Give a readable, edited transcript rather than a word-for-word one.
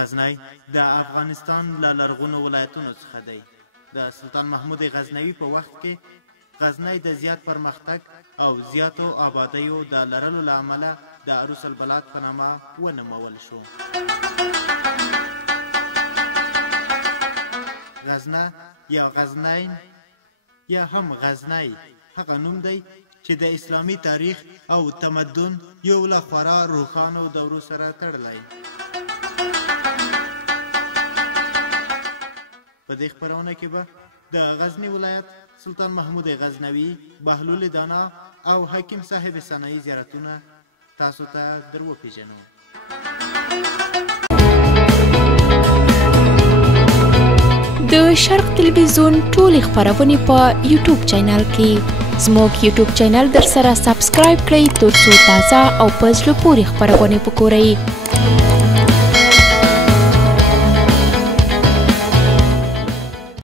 غزنی د افغانستان له لرغونو ولایتونو څخه دی. د سلطان محمود غزنوي په وخت کې غزنی د زیات پرمختګ او زیاتو آبادیو د لرلو له امله د عروس البلاد په نامه ونومول شو. غزنه یا غزنین یا هم غزنی هغه نوم دی چې د اسلامي تاریخ او تمدن یو له خورا روښانو دورو سره تړلی. په دې خپرونه کې به د غزني ولایت سلطان محمود غزنوي، بهلول دانا او حکیم صاحب صنایع زیارتونه تاسو ته در وپېژنو. د شرق تلویزیون ټولې خپرونې په یوټیوب چینل کې زموږ یوټیوب چینل در سره سبسکرایب کړئ ترڅو تازه او په زړه پورې خپرونې وګورئ.